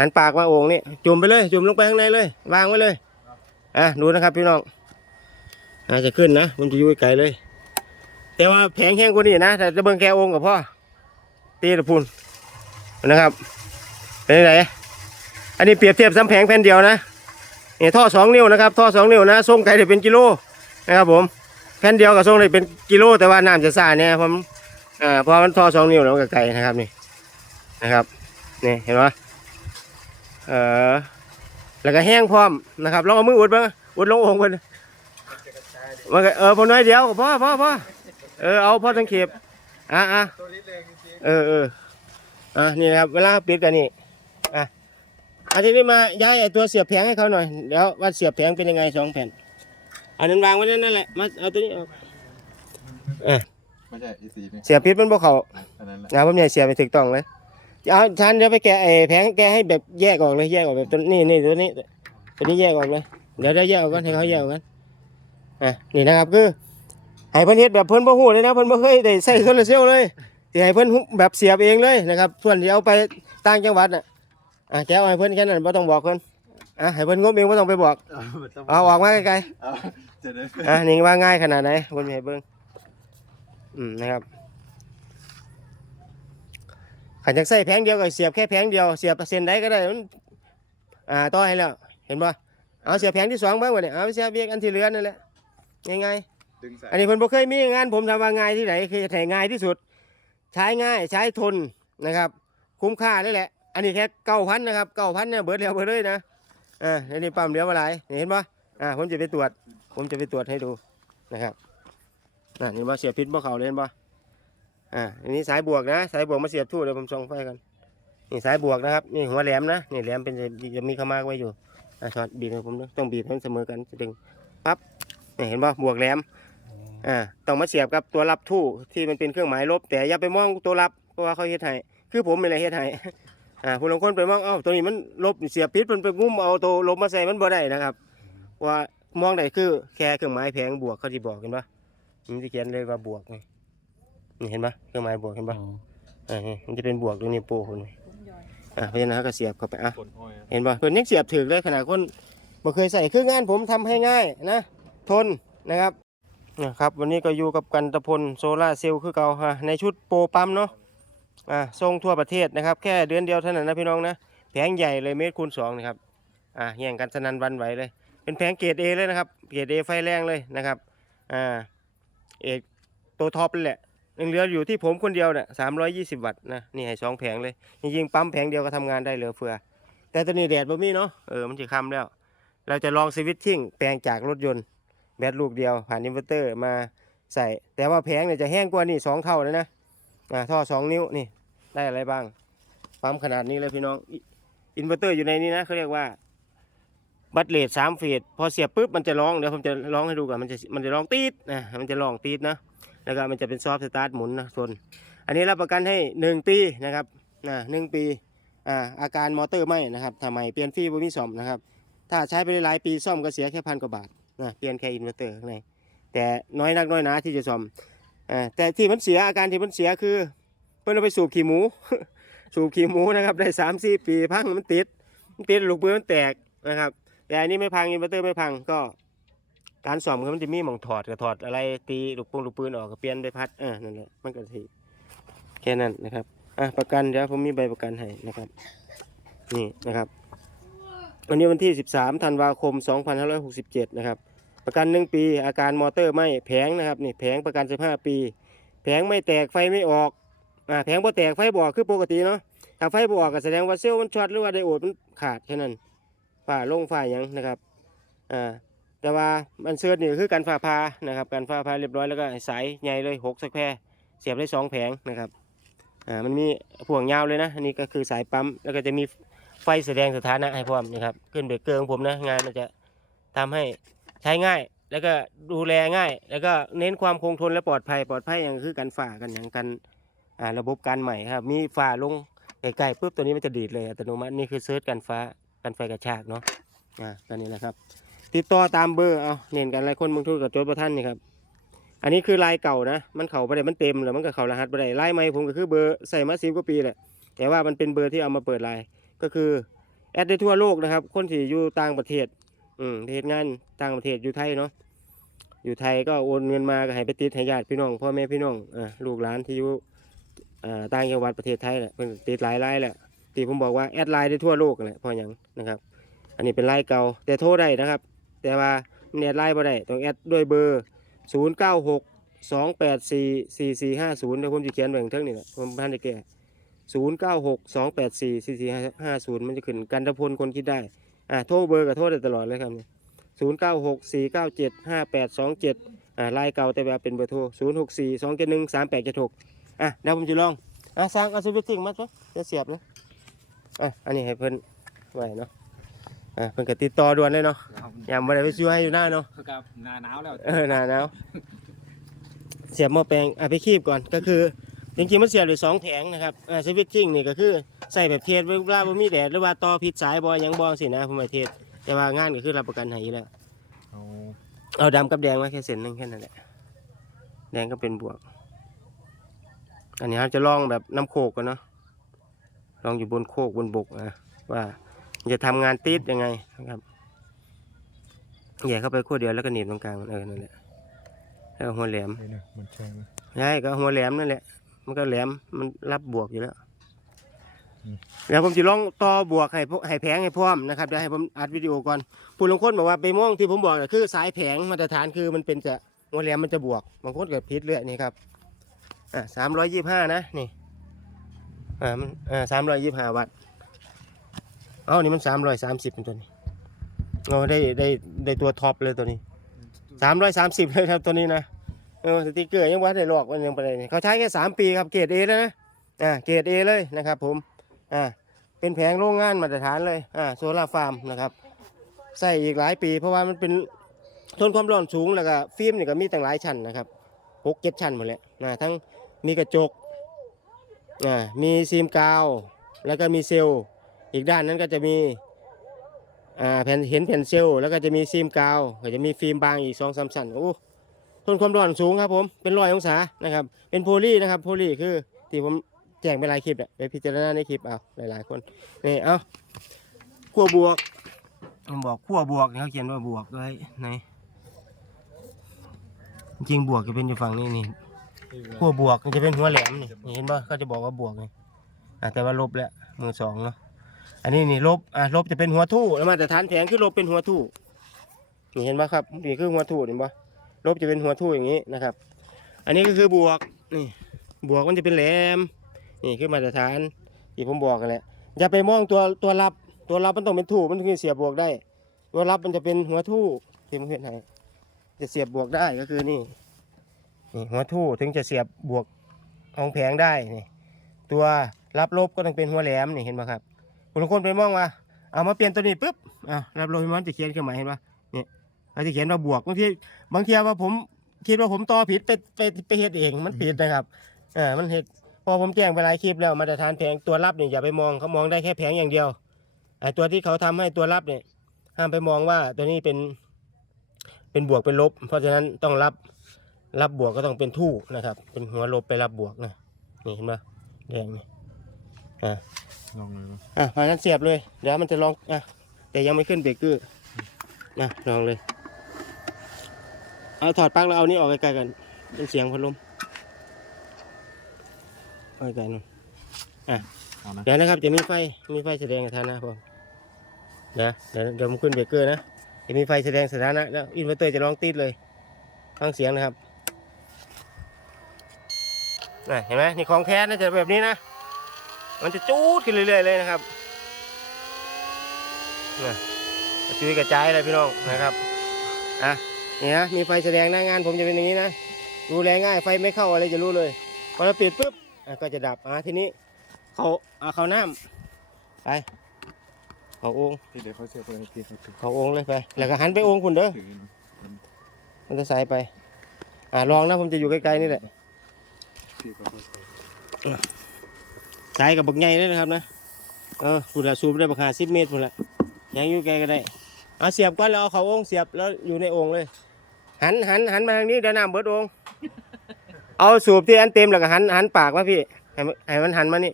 หันปากมาโอ่งนี่จุ่มไปเลยจุ่มลงไปข้างในเลยวางไว้เลยอะดูนะครับพี่น้องอาจจะขึ้นนะมันจะยู่ยไกลเลย แต่ว่าแผงแห้งกว่านี้นะแต่จะเบิ่งแค่โอ่งกับพ่อตีตะพูนนะครับเป็นไงอันนี้เปรียบเทียบซ้ำแผงแผ่นเดียวนะเนี่ยท่อสองนิ้วนะครับท่อสองนิ้วนะส่งไกลได้เป็นกิโลนะครับผมแผ่นเดียวกับส่งได้เป็นกิโล แต่ว่าน้ำจะซ่าเนี่ยผมอ่าเพราะมันท่อสองนิ้วแล้วมันก็ไกลนะครับนี่นะครับนี่เห็นไหม เออแล้วก็แห้งพร้อมนะครับลองเอามืออุดบ้างอุดลงโองเพิ่นมันก็เออพอน้อยเดียวพ่อพ่อพ่อเออเอาพ่อสังเขปอะอะตัวนี้เลยจริงเออเอออะนี่นะครับเวลาปิดกันนี่อะอันนี้มาย้ายไอ้ตัวเสียบแผงให้เขาหน่อยเดี๋ยวว่าเสียบแผงเป็นยังไงสองแผ่นอันนั้นวางไว้นั่นแหละมาเอาตัวนี้ออกเออๆไม่ใช่อีสีนี่เสียบพิษมันบ่เขาอันนั้นแหละนะผมใหญ่เสียบไปถูกต้องเลย เอาชันเดี๋ยวไปแกะไอ้แผงแกะให้แบบแยกออกเลยแยกออกแบบตัวนี่นี่ตัวนี้ตัวนี้แยกออกเลยเดี๋ยวได้แยกออกกันให้เขาแยกออกกันอะนี่นะครับคือให้เพิ่นเฮ็ดแบบเพิ่นบ่ฮู้เลยนะเพิ่นบ่เคยได้ใช้โซลาร์เซลล์เลยสิให้เพิ่นฮู้แบบเสียบเองเลยนะครับ ส่วนที่เอาไปต่างจังหวัดน่ะอะแกะเอาให้เพิ่นแค่นั้นบ่ต้องบอกเพิ่นอะให้เพิ่นงมเองบ่ต้องไปบอกเอาต้องเอาออกมาไกลเอาจะได้ๆอะนี่ว่าง่ายขนาดไหนผมจะให้เบิ่งอืมนะครับ ขันจากใส่แผงเดียวก็เสียบแค่แผงเดียวเสียบเส้นใดก็ได้มันอ่าต่อให้แล้วเห็นป่ะเอาเสียบแผงที่สองเบ้างวะเนี่ยเอาเสียบเบียกอันที่เหลือนั่นแหละง่ายดึงใส่ๆอันนี้เพิ่นบ่เคยมีงานผมทำว่าง่ายที่ไหนคือแถง่ายที่สุด ใช้ง่ายใช้ทนนะครับ คุ้มค่านี่แหละ อันนี้แค่เก้าพันนะครับเก้าพันเนี่ยเบิดแล้วเบิดเลยนะอ่าอันนี้ปั๊มเดียวอะไรเห็นป่ะอ่าผมจะไปตรวจ ผมจะไปตรวจให้ดูนะครับน่ะเห็นป่ะเสียบพิษบ่เขาเลยเห็นป่ะ อ่าอันนี้สายบวกนะ สายบวกมาเสียบทู่เดี๋ยวผมส่องไฟกันนี่สายบวกนะครับนี่หัวแหลมนะนี่แหลมเป็นจะจะมีขมากไว้อยู่อ่าช็อตบีบให้ผมต้องบีบให้มันเสมอกันจะดึงปั๊บนี่เห็นป่ะบวกแหลมอ่าต้องมาเสียบกับตัวรับทู่ที่มันเป็นเครื่องหมายลบ แต่อย่าไปมองตัวรับเพราะว่าเขาเฮ็ดให้คือผมเป็นอะไรเฮ็ดให้อ่าผู้ลงคนไปมองเอ้าตัวนี้มันลบเสียบพิษมันไปงุ้มเอาตัวลบมาใส่มันบ่ได้นะครับ ว่ามองได้คือแค่เครื่องหมายแผงบวกเขาที่บอกเห็นป่ะมันจะเขียนเลยว่าบวกนี่ นี่เห็นป่ะเครื่องหมายบวกเห็นป่ะอ่านี่มันจะเป็นบวกตรงนี้วโป้คนนี้อ่าเพราะฉะนั้นเขาก็เสียบเข้าไปอะกดอ้อยอะเห็นป่ะเพิ่นยังเสียบถึกเลยขนาดคนบ่เคยใส่คืองานผมทำให้ง่ายนะทนนะครับนะครับวันนี้ก็อยู่กับกันตะพลโซล่าร์เซลล์คือเก่าฮะในชุดโปรปั๊มเนาะอ่าส่งทั่วประเทศนะครับ แค่เดือนเดียวเท่านั้นนะพี่น้องนะแผงใหญ่เลยเมตรคูณสองนะครับอ่าแย่งกันสนันหวันไหวเลย เป็นแผงเกรดเอเลยนะครับเกรดเอไฟแรงเลยนะครับอ่าเอกตัวท็อปเลยแหละ ยังเหลืออยู่ที่ผมคนเดียวเนี่ยสามร้อยยี่สิบวัตต์นะนี่ให้สองแผงเลยจริงๆปั๊มแผงเดียวก็ทำงานได้เหลือเฟือ แต่ตอนนี้แดดบ่มีเนาะเออมันจะค่ำแล้ว เราจะลองสวิตชิ่งแปลงจากรถยนต์แบตลูกเดียวผ่านอินเวอร์เตอร์มาใส่ แต่ว่าแผงเนี่ยจะแห้งกว่านี่สองเท่าเลยนะอ่าท่อสองนิ้วนี่ได้อะไรบ้างปั๊มขนาดนี้เลยพี่น้องอินเวอร์เตอร์อยู่ในนี้นะเขาเรียกว่าบัตเลทสามเฟสพอเสียบปุ๊บมันจะร้องเดี๋ยวผมจะร้องให้ดูก่อนมันจะมันจะร้องตีดนะมันจะร้องตีดนะ แล้วก็มันจะเป็นซอฟต์สตาร์ทหมุนนะส่วนอันนี้รับประกันให้ 1 ปีนะครับนะหนึ่งปีอ่าอาการมอเตอร์ไหมนะครับทำไมเปลี่ยนฟรีบ่มีซ่อมนะครับ ถ้าใช้ไปหลายปีซ่อมก็เสียแค่พันกว่าบาทนะเปลี่ยนแค่อินเวอร์เตอร์ข้างในแต่น้อยนักน้อยนาที่จะซ่อมอ่าแต่ที่มันเสียอาการที่มันเสียคือเพิ่นเอาไปสูบขี้หมู สูบขี้หมูนะครับได้สามสี่ปีพังมันติดมันติดลูกปืนมันแตกนะครับแต่อันนี้ไม่พังอินเวอร์เตอร์ไม่พังก็ การซ่อมคือมันจะมีหม่องถอดก็ถอดอะไรตีลูกปงลูกปืนออกก็เปลี่ยนไปพัดเออนั่นแหละมันก็ทีแค่นั้นนะครับอะประกันเดี๋ยวผมมีใบประกันให้นะครับ นี่นะครับวันนี้วันที่ 13ธันวาคม 2567 นะครับ ประกัน 1 ปี อาการมอเตอร์ไหม่แผงนะครับนี่แผงประกัน 15 ปี แผงไม่แตกไฟไม่ออกอ่าแผงพอแตกไฟบออกคือปกติเนาะถ้าไฟบออกก็แสดงว่าเซลล์มันช็อตหรือว่าไดโอดมันขาดแค่นั้นฝ่าลงฝ่าหยังนะครับอ่า แต่ว่ามันเสื้อนี่คือการฟ้าพานะครับการฟ้าพาเรียบร้อยแล้วก็สายใหญ่เลยหกสักแพรเสียบได้สองแผงนะครับอ่ามันมีพ่วงยาวเลยนะอันนี้ก็คือสายปั๊มแล้วก็จะมีไฟแสดงสถานะให้พร้อมนะครับขึ้นเบรกเกอร์ของผมนะงานมันจะทำให้ใช้ง่าย แล้วก็ดูแลง่าย แล้วก็เน้นความคงทนและปลอดภัยปลอดภัยอย่างคือการฝ่ากันอย่างกันอ่าระบบการใหม่ครับมีฝ่าลงไกลๆปุ๊บตัวนี้มันจะดีดเลยอัตโนมัตินี่คือเซิร์ชกันฟ้ากันไฟกระชากเนาะอ่าตัวนี้แหละครับ ติดต่อตามเบอร์เอาเน้นกันหลายคนบางทุนกับโจทย์ประท่านนี่ครับอันนี้คือลายเก่านะ มันเข่าไปได้มันเต็มแล้วมันก็เข่ารหัสไปได้ลายใหม่ผมก็คือเบอร์ใส่มาสิบกว่าปีแหละแต่ว่ามันเป็นเบอร์ที่เอามาเปิดลายก็คือแอดได้ทั่วโลกนะครับ คนที่อยู่ต่างประเทศ อืมเฮ็ดงานต่างประเทศอยู่ไทยเนาะอยู่ไทยก็โอนเงินมาก็ให้ไปติดให้ญาติพี่น้องพ่อแม่พี่น้องอ่าลูกหลานที่อยู่อ่าต่างจังหวัดประเทศไทยแหละเพิ่นติดหลายรายแหละที่ผมบอกว่าแอดไลน์ได้ทั่วโลกแหละพอหยังนะครับ อันนี้เป็นไลน์เก่าแต่โทรได้นะครับ แต่ว่ามันแอดไลน์บ่ได้ต้องแอดด้วยเบอร์ 0 9 6 2 8 4 4 4 5 0เดี๋ยวผมจะเขียนไว้ข้างเทิงนี่แหละผมพันได้แก่0 9 6 2 8 4 4 4 5 0 มันจะขึ้นกันตะพลคนคิดได้ อ่าโทรเบอร์กับโทรได้ตลอดเลยครับศูนย์เก้าหกสี่เก้าเจ็ดห้าแปดสองเจ็ดอ่าไลน์เก่าแต่ว่าเป็นเบอร์โทรศูนย์หกสี่สองเจ็ดหนึ่งสาแปดเจ็ดหกอะเดี๋ยวผมจะลองอะสร้างเอาสวิตชิ่งมาซะจะเสียบเลยอะอันนี้ให้เพิ่นไว้เนาะ อะเพิ่นก็ติดต่อด่วนเลยเนาะอย่ามาได้ไปช่วยให้อยู่หน้าเนาะคือกับหนาหนาวแล้วเออหนาหนาวเสียบหม้อแปลงอะไปคีบก่อนก็คือจริงๆมันเสียบอยู่สองแผงนะครับอ่าสวิตชิ่งนี่ก็คือใส่แบบเทสเวลาบ่มีแดดหรือว่าต่อผิดสายบอยังบอสินะผมไปเทสแต่ว่างานก็คือรับประกันให้อยู่แล้วเอาเอาดำกับแดงมาแค่เส้นหนึงแค่นั้นแหละแดงก็เป็นบวก อันนี้เราจะลองแบบน้ำโคกกันเนาะลองอยู่บนโคกบนบกนะว่ามัน จะทำงานติดยังไงนะครับแหย่เข้าไปขั้วเดียวแล้วก็หนีบตรงกลางมันเออนั่นแหละแล้วเอาหัวแหลมเฮ้ยเนี่ยมันใช่ไหมใช่ก็หัวแหลมนั่นแหละ มันก็แหลมมันรับบวกอยู่แล้วอืมเดี๋ยวผมจะลองต่อบวกให้พวกให้แผงให้พร้อมนะครับเดี๋ยวให้ผมอัดวิดีโอก่อนผู้ลางคนบอกว่าไปม่วงที่ผมบอกน่ะคือสายแผงมาตรฐานคือมันเป็นจะหัวแหลมมันจะบวกบางคนเกิดพิษเลยนี่ครับอ่าสามร้อยยี่ห้านะนี่อ่ามันอ่าสามร้อยยี่ห้าวัตต์ เอ้านี่มันสามร้อยสามสิบตัวนี้เราได้ได้ได้ตัวท็อปเลยตัวนี้สามร้อยสามสิบเลยครับตัวนี้นะเออสติกเกอร์ยังวัดได้หลอกมันยังไปเลยเขาใช้แค่สามปีครับเกรดเอแล้วนะอ่าเกรดเอเลยนะครับ ผมอ่าเป็นแผงโรงงานมาตรฐานเลยอ่าโซลาฟาร์มนะครับใส่อีกหลายปี เพราะว่ามันเป็นทนความร้อนสูงแล้วก็ฟิล์มนี่ก็มีตั้งหลายชั้นนะครับหกเจ็ดชั้นหมดเลยนะทั้งมีกระจกอ่ามีซีมกาว แล้วก็มีเซลล์ อีกด้านนั้นก็จะมีแผ่นเห็นแผ่นเซลล์แล้วก็จะมีซีมกาวก็จะมีฟิล์มบางอีกสองสามชั้นโอ้ทนความร้อนสูงครับผมเป็นร้อยองศานะครับเป็นโพลีนะครับโพลีคือที่ผมแจ้งไปหลายคลิปแหละไปพิจารณาในคลิปเอาหลายๆคนนี่เอาขั้วบวกผมบอกขั้วบวกนี่เขาเขียนว่าบวกด้วยไหนจริงบวกจะเป็นอยู่ฝั่งนี้นี่ขั้วบวกจะเป็นหัวแหลมนี่เห็นป่ะเขาจะบอกว่าบวกนี่แต่ว่าลบแล้วมือสองเนาะ อันนี้นี่ลบอะลบจะเป็นหัวทู่แล้วมาแต่ฐานแผงคือลบเป็นหัวทู่นี่เห็นป่ะครับนี่คือหัวทู่เห็นปะลบจะเป็นหัวทู่อย่างนี้นะครับ อันนี้ก็คือบวกนี่บวกมันจะเป็นแหลมนี่คือมาตรฐานที่ผมบอกกันแหละอย่าไปมองตัวตัวรับตัวรับมันต้องเป็นทู่มันถึงจะเสียบบวกได้ ตัวรับมันจะเป็นหัวทู่ที่ผมเห็นให้จะเสียบบวกได้ก็คือนี่นี่หัวทู่ถึงจะเสียบบวกของแผงได้นี่ตัวรับลบก็ต้องเป็นหัวแหลมนี่เห็นไหมครับ บางคนไปมองว่าเอามาเปลี่ยนตัวนี้ปุ๊บอะรับโลบมันจะเขียนขึ้นมาเห็นปะเนี่ยเขาจะเขียนว่าบวกบางทีบางทีว่าผมคิดว่าผมต่อผิดไปไปไปเฮ็ดเองมันผิดนะครับเออมันเฮ็ดพอผมแจ้งไปหลายคลิปแล้วมาตรฐานแผงตัวรับเนี่ยอย่าไปมองเขามองได้แค่แผงอย่างเดียวไอ้ตัวที่เขาทำให้ตัวรับเนี่ยห้ามไปมองว่าตัวนี้เป็นเป็นบวกเป็นลบ เพราะฉะนั้นต้องรับรับบวกก็ต้องเป็นทู่นะครับ เป็นหัวลบไปรับบวกนะนี่เห็นปะแดงนี่อ่า ลองเลยปะอะพอนั้นเสียบเลย เดี๋ยวมันจะลองอะแต่ยังไม่ขึ้นเบรกเกอร์นะลองเลย เอาถอดปลั๊กแล้วเอานี่ออกไกลๆกันเป็นเสียงพัดลมเอาไกลๆหนู่นเอานะเดี๋ยวนะครับจะมีไฟมีไฟแสดงสถานะผมเดี๋ยวเดี๋ยวเดี๋ยวผมขึ้นเบรกเกอร์นะจะมีไฟแสดงสถานะแล้วอินเวอร์เตอร์จะร้องติดเลยฟังเสียงนะครับน่ะเห็นไหมนี่ของแท้นะจะแบบนี้นะ มันจะจูดขึ้นเรื่อยๆเลยนะครับน่ะกระจุยกระจายเลยพี่น้องนะครับอะนี่นะมีไฟแสดงหน้างานผมจะเป็นอย่างนี้นะดูแลง่ายไฟไม่เข้าอะไรจะรู้เลยพอเราปิดปุ๊บอะก็จะดับอะทีนี้เขาเอาเขาน้ำไปเขาโองค์ที่เดี๋ยวเขาเชื่อคนที่เขาถือเขาโองค์เลยไป แล้วก็หันไปโองค์คุณเด้อถือนะมันจะใส่ไป อ่าลองนะผมจะอยู่ใกล้ๆนี่แหละ ที่เขาใส่กับบักใหญ่เลยนะครับนะเออคุณละสูบได้บักหาสิบเมตรคุณละยังอยู่ไกลก็ได้เอาเสียบก่อนแล้วเอาเขาองเสียบแล้วอยู่ในองค์เลย หันหันหันมาทางนี้เดี๋ยวน้ำเบิดองเอาสูบที่อันเต็มแล้วก็หันหันปากมาพี่ให้มันให้มันหันมานี่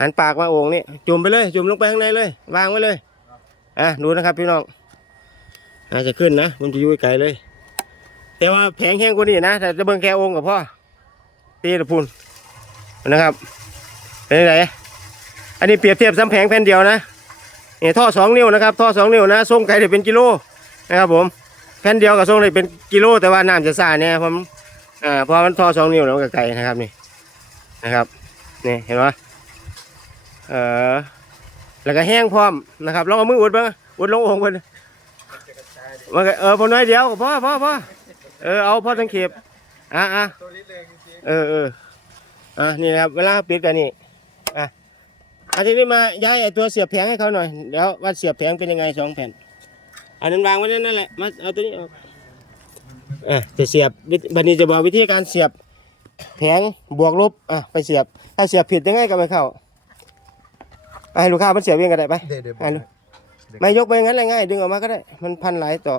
หันปากมาองนี่จุ่มไปเลยจุ่มลงไปข้างในเลยวางไว้เลยอะดูนะครับพี่น้องอาจจะขึ้นนะมันจะอยู่ไกลเลย แต่ว่าแผงแห้งกว่านี้นะแต่จะเบิ่งแค่โอ่งกับพ่อตีตะพูนนะครับ เป็นไงอันนี้เปรียบเทียบซ้ำแผงแผ่นเดียวนะนี่ท่อสองนิ้วนะครับท่อสองนิ้วนะส่งไกลได้เป็นกิโลนะครับผมแผ่นเดียวกับส่งได้เป็นกิโล แต่ว่าน้ำจะซ่าเนี่ยผมอ่าเพราะมันท่อสองนิ้วแล้วมันก็ไกลนะครับนี่นะครับนี่เห็นไหมเออแล้วก็แห้งพร้อมนะครับลองเอามืออุดบ้างอุดลงองเพิ่นมันเออพอน้อยเดียวก็พอพอพอเออเอาพอทั้งเข็บอะอะเออเอออะนี่ครับเวลาปิดกันนี่ อาทีนี้มาย้ายไอ้ตัวเสียบแผงให้เขาหน่อยเดี๋ยวว่าเสียบแผงเป็นยังไงสองแผ่นอันนั้นวางไว้นั่นแหละมาเอาตัวนี้ออกเอะจะเสียบวิธีบันนี้จะบอกวิธีการเสียบแผงบวกลบอะไปเสียบถ้าเสียบผิดยังไงก็ไม่เข้าอะให้ลูกค้ามันเสียบเองก็ได้ไปเดี๋ยวเดี๋ยวอะลูกไม่ยกไปงั้นเลยง่ายดึงออกมาก็ได้มันพันหลายต่อ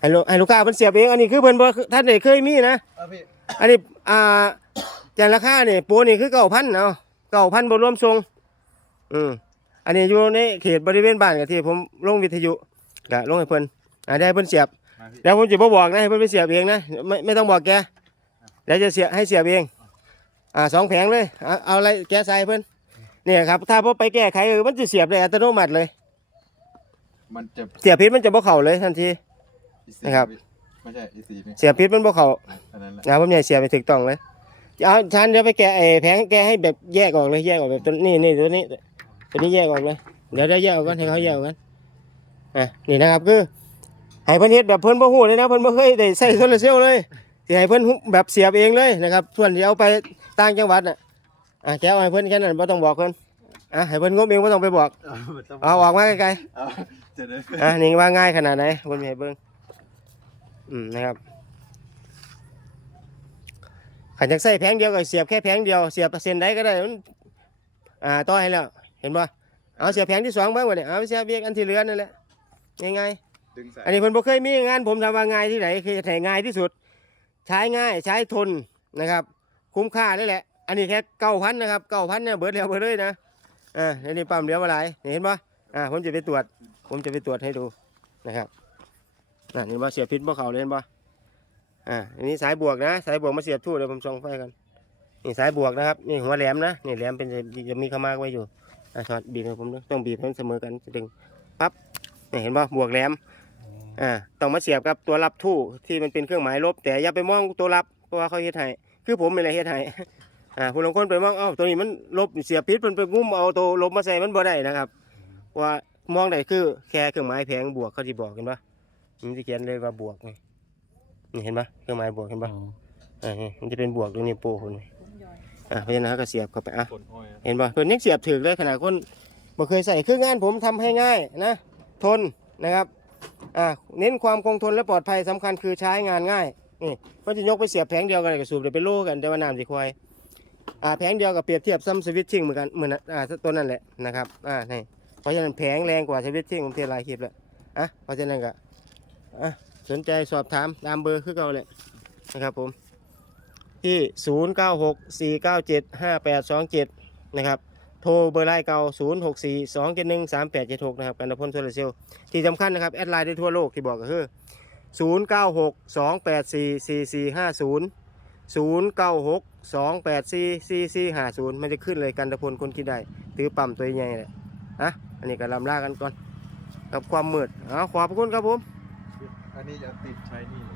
ให้ลูกให้ลูกค้าเพิ่นเสียบเองอันนี้คือเพิ่นบ่ท่านได้เคยมีนะอะพี่อันนี้อ่าจานราคาเนี่ยโปรนี่คือเก้าพันเนาะเก้าพันบรวมทรง อืมอันนี้อยู่ในเขตบริเวณบ้านกับที่ ผมลงวิทยุกะลงให้เพิ่นอ่าได้ให้เพิ่นเสียบมาพี่แล้วผมจะบ่บอกนะให้เพิ่นไปเสียบเองนะไม่ไม่ต้องบอกแกแล้วจะเสียให้เสียบเองอ่าสองแผงเลยเอาเอาอะไรแกใส่ให้เพิ่นเนี่ยครับ ถ้าพอไปแก้ไขเออมันจะเสียบได้อัตโนมัติเลย มันจะเสียบพิษมันจะบ่เข้าเลยทันที อีซีนะครับ ไม่ใช่อีซีนี่เสียบพิษมันบ่เข้า อันนั้นแหละนะผมใหญ่เสียบไปถูกต้องเลย เอาชันเดี๋ยวไปแกะไอ้แผงแกะให้แบบแยกออกเลยแยกออกแบบตัวนี้นี่ตัวนี้ ตัวนี้แยกออกเลย เดี๋ยวได้แยกออกกันให้เขาแยกออกกันอะนี่นะครับคือให้เพิ่นเฮ็ดแบบเพิ่นบ่ฮู้เลยนะเพิ่นบ่เคยได้ใส่โซลาร์เซลล์เลยสิให้เพิ่นแบบเสียบเองเลยนะครับ ส่วนที่เอาไปต่างจังหวัดน่ะอะแกเอาให้เพิ่นแค่นั้นบ่ต้องบอกเพิ่นอะให้เพิ่นงบเองบ่ต้องไปบอกเอาออกมาไกลเอาจะได้ๆอะนี่ว่าง่ายขนาดไหนเพิ่นให้เบิ่งอืมนะครับขันจักใส่แผงเดียวก็เสียบแค่แผงเดียวเสียบเปอร์เซ็นต์ใดก็ได้มันอ่าต่อให้แล้ว ห็นป่ะเอาเสียบแผงที่สองบ้างวะเนี่ยเอาเสียบเบียกอันที่เหลือนั่นแหละง่ายดึงใส่ๆอันนี้เพิ่นบ่เคยมีงานผมทำว่าง่ายที่ไหนคือใช้ง่ายที่สุด ใช้ง่ายใช้ทนนะครับ คุ้มค่านี่แหละ อันนี้แค่เก้าพันนะครับเก้าพันเนี่ยเบิดแล้วเบิดเลยนะอ่าอันนี้ปั๊มเหลือมาหลายนี่เห็นป่ะอ่าผมจะไปตรวจ ผมจะไปตรวจให้ดูนะครับนั่นเห็นป่ะเสียบพิษบ่เขาเลยเห็นป่ะอ่าอันนี้สายบวกนะ สายบวกมาเสียบทู่เดี๋ยวผมส่องไฟกันนี่สายบวกนะครับนี่หัวแหลมนะนี่แหลมเป็นจะมีขมากไว้อยู่ อะช็อตบีบให้ผมด้วยต้องบีบให้เสมอกันจะดึงปั๊บนี่เห็นป่ะบวกแหลมอ่าต้องมาเสียบกับตัวรับทู่ที่มันเป็นเครื่องหมายลบ แต่อย่าไปมองตัวรับเพราะว่าเขาเฮ็ดให้คือผมไม่ได้เฮ็ดให้อ่าผู้ลางคนไปมองเอ้าตัวนี้มันลบเสียบพิษมันไปงุ้มเอาตัวลบมาใส่มันบ่ได้นะครับเพราะว่ามองได้คือแค่เครื่องหมายแผงบวกเขาจะบอกเห็นป่ะมันจะเขียนเลยว่าบวกนี่นี่เห็นป่ะเครื่องหมายบวกเห็นป่ะอ่านี่มันจะเป็นบวกตรงนี้โป้คนนี้ อะเพราะฉะนั้นเขาก็เสียบเข้าไปอะผลอ้อยอะเห็นป่ะเพิ่นยังเสียบถึกเลยขนาดคนบ่เคยใส่คืองานผมทำให้ง่ายนะ ทนนะครับอะเน้นความคงทนและปลอดภัยสำคัญคือใช้งานง่ายนี่มันจะยกไปเสียบแผงเดียวกันกับสูบเดี๋ยวไปโลกันแต่ว่าน้ำสิควายอ่าแผงเดียวกับเปรียบเทียบซัมสวิตชิ่งเหมือนกันเหมือนนอ่าตัวนั้นแหละนะครับอ่านี่เพราะฉะนั้นแผงแรงกว่าสวิตชิ่งผมเทียบหลายคลิปแล้วอะเพราะฉะนั้นก็อะสนใจสอบถามตามเบอร์คือเก่าเลยนะครับผม ที่ 0 9 6 4 9 7 5 8 2 7 นะครับ โทรเบอร์ไลน์เก่า 0 6 4 2 7 1 3 8 7 6 นะครับกันพลโซลาร์เซลล์ที่สำคัญนะครับ แอดไลน์ได้ทั่วโลกที่บอกก็คือ 0 9 6 2 8 4 4 4 5 0 0 9 6 2 8 4 4 4 5 0ไม่ได้ขึ้นเลยกันพลคนคิดได้ถือปั๊มตัวใหญ่เลยอะอันนี้ก็ลำลากันก่อน กับความมืดเอาขอบพระคุณครับผม อันนี้จะติดใช้นี่หรือเปล่า